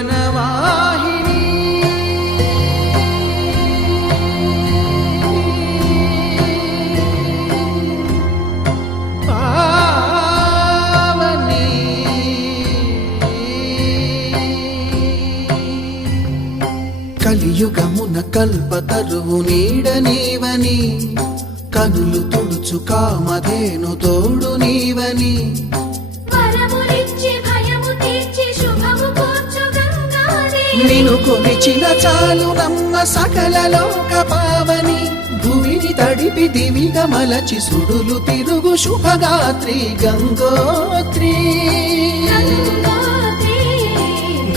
జీవనవాహిని పావని కలియుగమున కల్పతరువు నీడ నీవని కనులు తుడుచు కామధేను తోడు నీవని నిను కొలిచిన చాలు నమ్మ సకల లోక పావని భూమిని తడిపి దివిగా మలచి సుడులు తిరుగు శుభగాత్రి గంగోత్రి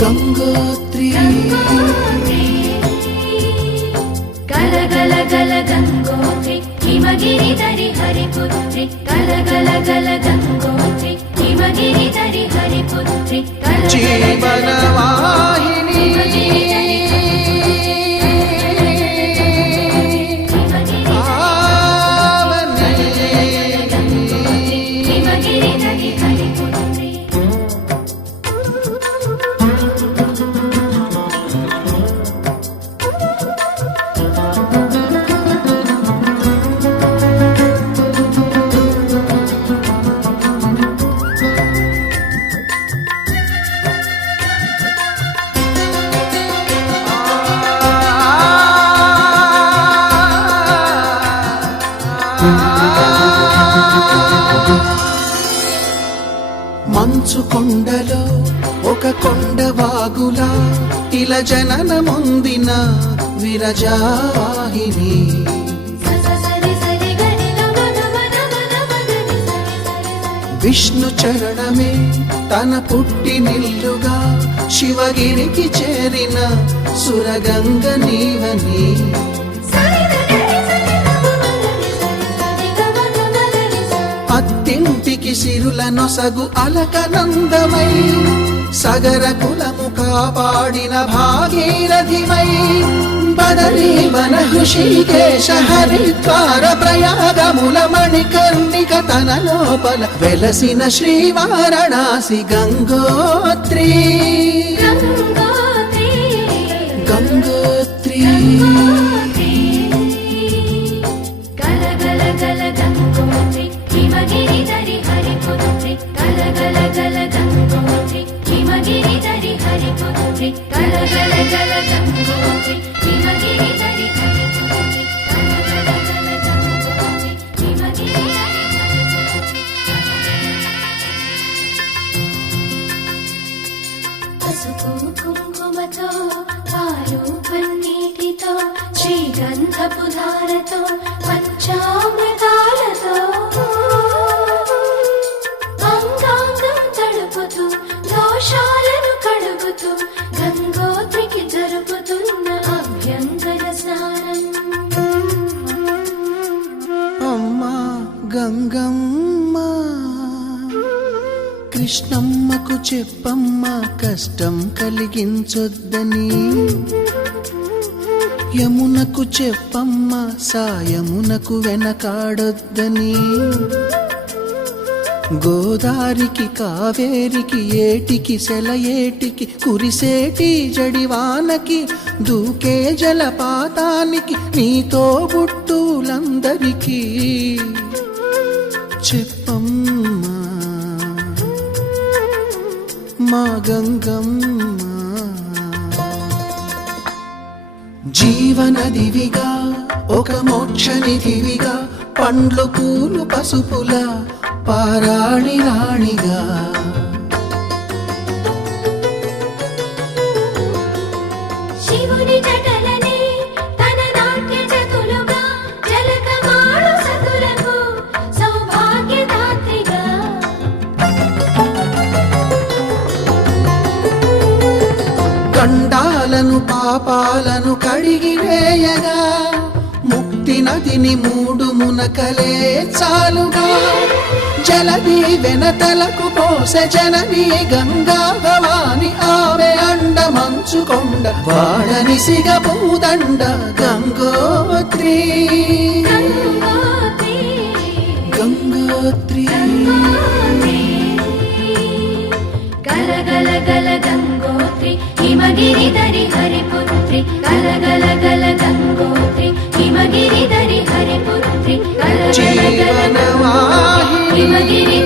గంగోత్రి గల గల గల గంగోత్రి హిమగిరి ధరి హరిపుత్రి గల గల గల గంగోత్రి హిమగిరి ధరి హరిపుత్రి జీవనవాహిని హిమగిరి ధరి హరిపుత్రి మంచు కొండలో ఒక కొండ వాగులా ఇలా జననముందిన విరజావాహిని విష్ణు చరణమే తన పుట్టినిల్లుగా శివగిరికి చేరిన సురగంగ నీవని అత్తింటికి సిరుల నొసగు అలకనందమై సగర కులము కాపాడిన భాగీరథిమై బదరీవన హృషికేశ హరిద్వార ప్రయాగముల మణికర్ణిక తన లోపల వెలసిన శ్రీవారణాసి గంగోత్రి గంగోత్రి గల గల గల గంగోత్రి హిమగిరి ధరి హరిపుత్రి గల గల గల గంగోత్రి హిమగిరి ధరి హరిపుత్రి గల గల గల గంగోత్రి హిమగిరి ధరి హరిపుత్రి గల గల గల గంగోత్రి హిమగిరి ధరి హరిపుత్రి పసుపు కుంకుమతో పాలు పన్నీటితో శ్రీగంధపు ధారతో పంచామృతాలతో అంగాంగం తడుపుతూ దోషాలను కడుగుతూ గంగోత్రికి జరుపుతున్న అభ్యంగన స్నానం అమ్మా గంగమ్మ కృష్ణమ్మకు చెప్పమ్మా కష్టం కలిగించొద్దని యమునకు చెప్పమ్మా సాయమునకు వెనకాడొద్దని గోదారికి కావేరికి ఏటికి సెలయేటికి కురిసేటి జడివానకి దూకే జలపాతానికి నీతో బుట్టులందరికీ చెప్పమ్మా మా గంగమ్మ జీవనదివిగా ఒక మోక్షనిధివిగా పండ్లు పూలు పసుపుల పారాణి రాణిగా శివుని జటలనే తన నాట్య జతులుగా జలకమాడు సతులకు సౌభాగ్యదాత్రిగా గండాలను పాపాలను కడిగివేయగా ముక్తి నదిని మూడు మునకలే చాలుగా జలది వెనతలకు పోసె జనని గంగా భవాని ఆమె అండ మంచుకొండ వాడని సిగ పూదండ గంగోత్రి గంగోత్రి హిమగిరి